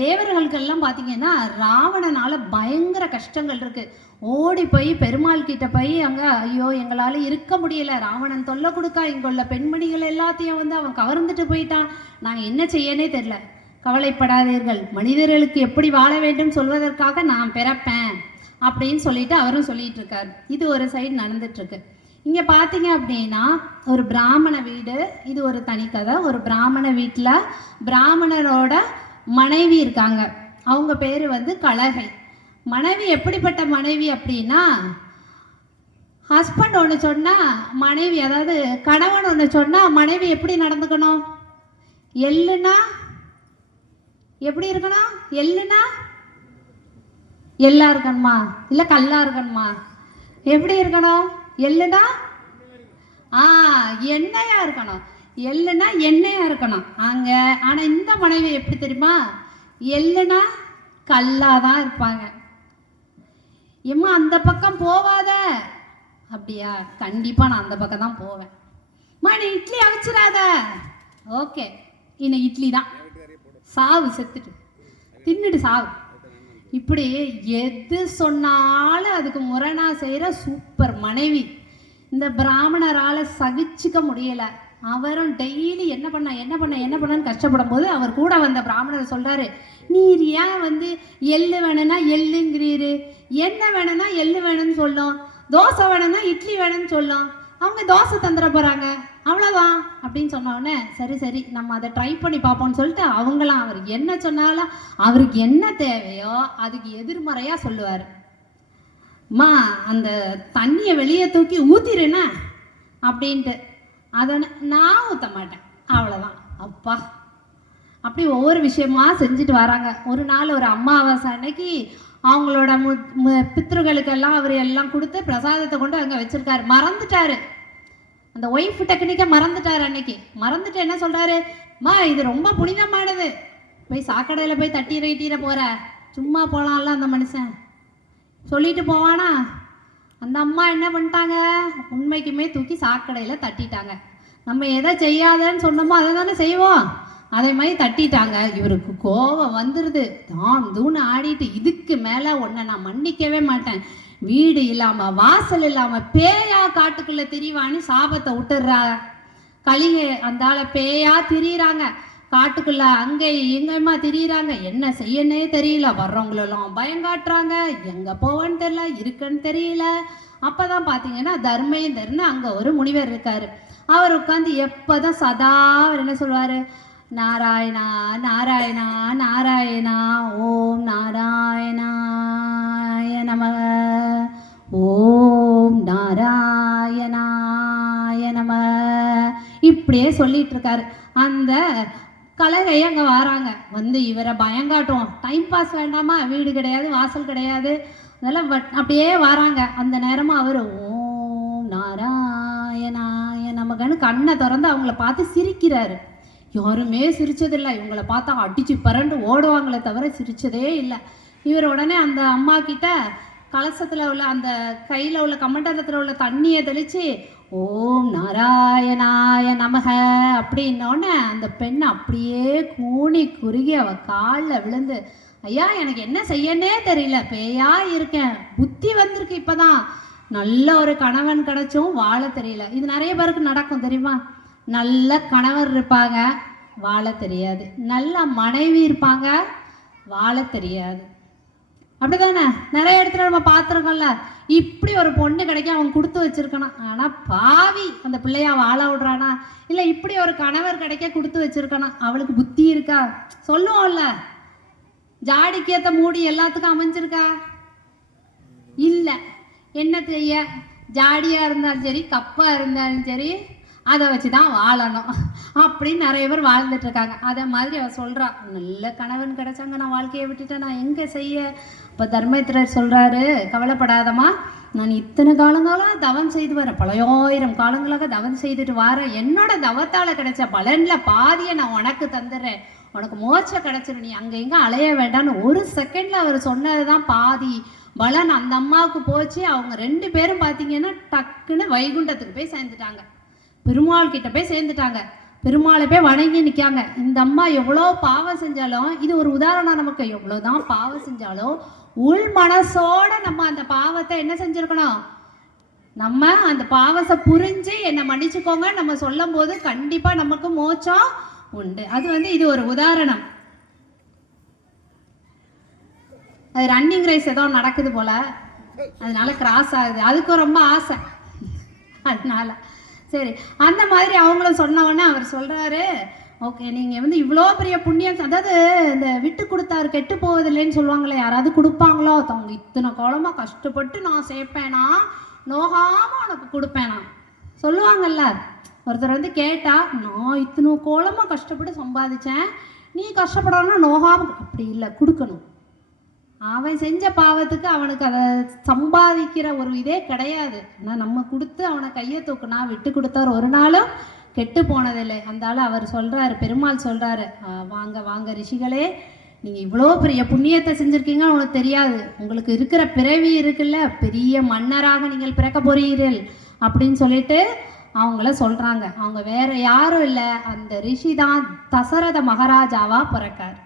தேவர்களுக்கெல்லாம் பார்த்தீங்கன்னா ராவணனால பயங்கர கஷ்டங்கள் இருக்கு. ஓடி போய் பெருமாள் கிட்ட போய் அங்க ஐயோ எங்களால இருக்க முடியல, ராவணன் தொல்லை கொடுக்கா, இங்குள்ள பெண்மணிகள் எல்லாத்தையும் அவன் கவர்ந்துட்டு போயிட்டான், நாங்க என்ன செய்யனே தெரியல. கவலைப்படாதீர்கள், மனிதர்களுக்கு எப்படி வாழ வேண்டும் சொல்வதற்காக நான் பிறப்பேன் அப்படின்னு சொல்லிட்டு அவரும் சொல்லிட்டு இருக்காரு. இது ஒரு சைடு நடந்துட்டு இருக்கு. இங்க பாத்தீங்க அப்படின்னா ஒரு பிராமண வீடு, இது ஒரு தனி கதை. ஒரு பிராமண வீட்டுல பிராமணரோட மனைவி இருக்காங்க. அவங்க பேர் கலகை. மனைவி எப்படிப்பட்ட மனைவி அப்படின்னா, ஹஸ்பண்ட் ஒன்று சொன்னால் மனைவி, அதாவது கணவன் ஒன்று சொன்னால் மனைவி எப்படி நடந்துக்கணும்? எள்ளுனா எப்படி இருக்கணும்? எள்ளுனா எள்ளா இருக்கணுமா இல்லை கல்லா இருக்கணுமா? எப்படி இருக்கணும்? எள்ளுனா எண்ணெயா இருக்கணும். எள்ளுனா எண்ணெயா இருக்கணும் அங்க. ஆனா இந்த மனைவி எப்படி தெரியுமா? எள்ளுனா கல்லாதான் இருப்பாங்க. ஏம்மா அந்த பக்கம் போவாத. அப்படியா? கண்டிப்பா நான் அந்த பக்கம் தான் போவேன். நீ இட்லி அவிச்சிடாத. ஓகே, இன்னும் இட்லி தான், சாவு, செத்துட்டு தின்னுட்டு சாவு. இப்படி எது சொன்னாலும் அதுக்கு முரணா செய்யற சூப்பர் மனைவி. இந்த பிராமணரால சகிச்சுக்க முடியல. அவரும் டெய்லி என்ன பண்ணன்னு கஷ்டப்படும் போது அவர் கூட வந்த பிராமணர் சொல்றாரு, நீர் ஏன் எள்ளு வேணும்னா எள்ளுங்கிறீரு, என்ன வேணும்னா எள்ளு வேணும்னு சொல்லும், தோசை வேணும்னா இட்லி வேணும்னு சொல்லும், அவங்க தோசை தந்துட போறாங்க அவ்வளோதான் அப்படின்னு சொன்னோடனே சரி நம்ம அதை ட்ரை பண்ணி பார்ப்போம்னு சொல்லிட்டு அவங்களாம் அவர் என்ன சொன்னாலும் அவருக்கு என்ன தேவையோ அதுக்கு எதிர்மறையா சொல்லுவார். அம்மா அந்த தண்ணியை வெளியே தூக்கி ஊத்திருன்னா அப்படின்ட்டு, அதை நான் ஊற்ற மாட்டேன் அவ்வளோதான். அப்பா, அப்படி ஒவ்வொரு விஷயமா செஞ்சுட்டு வராங்க. ஒரு நாள் ஒரு அமாவாசை அன்னைக்கு அவங்களோட பித்ருகளுக்கெல்லாம் அவர் எல்லாம் கொடுத்து பிரசாதத்தை கொண்டு அங்கே வச்சிருக்காரு. மறந்துட்டாரு, அந்த ஒய்ஃப் டெக்னிக்கை மறந்துட்டாரு. அன்னைக்கு மறந்துட்டு என்ன சொல்றாரு, இது ரொம்ப புனிதமானது, போய் சாக்கடையில் போய் தட்டிட போற, சும்மா போலாம்ல அந்த மனுஷன் சொல்லிட்டு போவானா? அந்த அம்மா என்ன பண்ணிட்டாங்க, உண்மைக்குமே தூக்கி சாக்கடையில் தட்டிட்டாங்க. நம்ம எதை செய்யாதன்னு சொன்னோமோ அதை தானே செய்வோம், அதே மாதிரி தட்டிட்டாங்க. இவருக்கு கோபம் வந்துடுது, தான் தூணு ஆடிட்டு இதுக்கு மேலே உன்னை நான் மன்னிக்கவே மாட்டேன், வீடு இல்லாமல் வாசல் இல்லாமல் பேயா காட்டுக்குள்ள திரிவான்னு சாபத்தை விட்டுடுறா. கலிகை அந்தால பேயா திரியிறாங்க காட்டுக்குள்ள, அங்கே எங்கம்மா திரியிறாங்க, என்ன செய்யனே தெரியல, வர்றவங்களெல்லாம் பயங்காட்டுறாங்க, எங்க போவன்னு தெரியல, இருக்குன்னு தெரியல. அப்பதான் பாத்தீங்கன்னா தர்மேந்தர்னு அங்க ஒரு முனிவர் இருக்காரு. அவர் உட்காந்து எப்பதான் சதா அவர் என்ன சொல்வாரு, நாராயணா நாராயணா நாராயணா ஓம் நாராயணாய நமக ஓம் நாராயணாய நமக இப்படியே சொல்லிட்டு இருக்காரு. அந்த கலகை அங்கே வராங்க, இவரை பயங்காட்டும், டைம் பாஸ் வேண்டாமா, வீடு கிடையாது வாசல் கிடையாது, அதெல்லாம் அப்படியே வராங்க. அந்த நேரமும் அவர் ஓம் நாராயணாய நமகன்னு கண்ணை திறந்து அவங்கள பார்த்து சிரிக்கிறாரு. யாருமே சிரிச்சதில்லை, இவங்களை பார்த்தா அடிச்சு பரண்டு ஓடுவாங்களே தவிர சிரிச்சதே இல்லை. இவர் உடனே அந்த அம்மா கிட்ட கலசத்தில் உள்ள அந்த கையில் உள்ள கமண்டலத்தில் உள்ள தண்ணியை தெளித்து ஓம் நாராயணாய நமக அப்படின்னோடனே அந்த பெண் அப்படியே கூணி குறுகி அவ காலில் விழுந்து, ஐயா எனக்கு என்ன செய்யனே தெரியல, பேயா இருக்கேன், புத்தி வந்திருக்கு இப்போதான், நல்ல ஒரு கணவன் கிடைச்சும் வாழ தெரியல. இது நிறைய பேருக்கு நடக்கும் தெரியுமா? நல்ல கணவர் இருப்பாங்க, வாழ தெரியாது, நல்ல மனைவி இருப்பாங்க, வாழ தெரியாது. அப்படிதானே நிறைய இடத்துல நம்ம பார்த்துருக்கோம்ல. இப்படி ஒரு பொண்ணு கிடைக்க அவன் கொடுத்து வச்சிருக்கணும், ஆனா பாவி அந்த பிள்ளையா வாழ விடுறானா? இல்லை இப்படி ஒரு கணவர் கிடைக்க கொடுத்து வச்சிருக்கணும், அவளுக்கு புத்தி இருக்கா? சொல்லுவோம்ல, ஜாடிக்கேத்த மூடி எல்லாத்துக்கும் அமைஞ்சிருக்கா? இல்லை. என்ன செய்ய, ஜாடியா இருந்தாலும் சரி கப்பா இருந்தாலும் சரி அதை வச்சு தான் வாழணும் அப்படின்னு நிறைய பேர் வாழ்ந்துட்டு இருக்காங்க. அதே மாதிரி அவ சொல்றா, நல்ல கணவன் கிடைச்சாங்க, நான் வாழ்க்கையை விட்டுட்டேன், நான் எங்க செய்ய? இப்போ தர்மேந்திரர் சொல்றாரு, கவலைப்படாதமா, நான் இத்தனை காலங்காலம் தவம் செய்து வரேன், பலையாயிரம் காலங்களாக தவம் செய்துட்டு வரேன், என்னோட தவத்தால் கிடைச்ச பலன்ல பாதியை நான் உனக்கு தந்துடுறேன், உனக்கு மோட்சம் கிடைச்சிடும், நீ அங்கே எங்கே அலைய வேண்டாம்னு ஒரு செகண்ட்ல அவர் சொன்னதுதான் பாதி பலன் அந்த அம்மாவுக்கு போச்சு. அவங்க ரெண்டு பேரும் பார்த்தீங்கன்னா டக்குன்னு வைகுண்டத்துக்கு போய் சேர்ந்துட்டாங்க, பெருமாள் கிட்ட போய் சேர்ந்துட்டாங்க. பெருமாளை போய் வணங்கி நிற்காங்க. இந்த அம்மா எவ்வளோ பாவம் செஞ்சாலும், இது ஒரு உதாரணம், நமக்கு எவ்வளோதான் பாவம் செஞ்சாலும் உள் மனசோட நம்ம அந்த பாவத்தை என்ன செஞ்சுருக்கணும், நம்ம அந்த பாவத்தை புரிஞ்சு என்னை மன்னிச்சுக்கோங்க நம்ம சொல்லும் போது கண்டிப்பாக நமக்கு மோட்சம் உண்டு. அது இது ஒரு உதாரணம். அது ரன்னிங் ரேஸ் ஏதோ நடக்குது போல, அதனால கிராஸ் ஆகுது, அதுக்கு ரொம்ப ஆசை. அதனால சரி, அந்த மாதிரி அவங்களும் சொன்னவொடனே அவர் சொல்கிறாரு, ஓகே நீங்கள் இவ்வளோ பெரிய புண்ணியம், அதாவது இந்த விட்டு கொடுத்தாரு கெட்டு போவதில்லைன்னு சொல்லுவாங்களே, யாராவது கொடுப்பாங்களோ, அவங்க இத்தனை காலமாக கஷ்டப்பட்டு நான் சேர்ப்பேனா, நோகாமல் உனக்கு கொடுப்பேனா சொல்லுவாங்கல்ல. ஒருத்தர் கேட்டால், நான் இத்தனை கோலமாக கஷ்டப்பட்டு சம்பாதிச்சேன், நீ கஷ்டப்படணும்னா நோகாமல், அப்படி இல்லை, கொடுக்கணும். அவன் செஞ்ச பாவத்துக்கு அவனுக்கு அதை சம்பாதிக்கிற ஒரு இதே கிடையாது. ஆனால் நம்ம கொடுத்து அவனை கையை தூக்குனா, விட்டு கொடுத்தார் ஒரு நாளும் கெட்டு போனதில்லை. அந்தால அவர் சொல்கிறாரு, பெருமாள் சொல்கிறாரு, வாங்க வாங்க ரிஷிகளே, நீங்கள் இவ்வளோ பெரிய புண்ணியத்தை செஞ்சுருக்கீங்க, உனக்கு தெரியாது, உங்களுக்கு இருக்கிற பிறவி இருக்குல்ல, பெரிய மன்னராக நீங்கள் பிறக்க போறீர்கள் அப்படின்னு சொல்லிட்டு அவங்கள சொல்கிறாங்க. அவங்க வேற யாரும் இல்லை, அந்த ரிஷி தான் தசரத மகாராஜாவாக பிறக்கார்.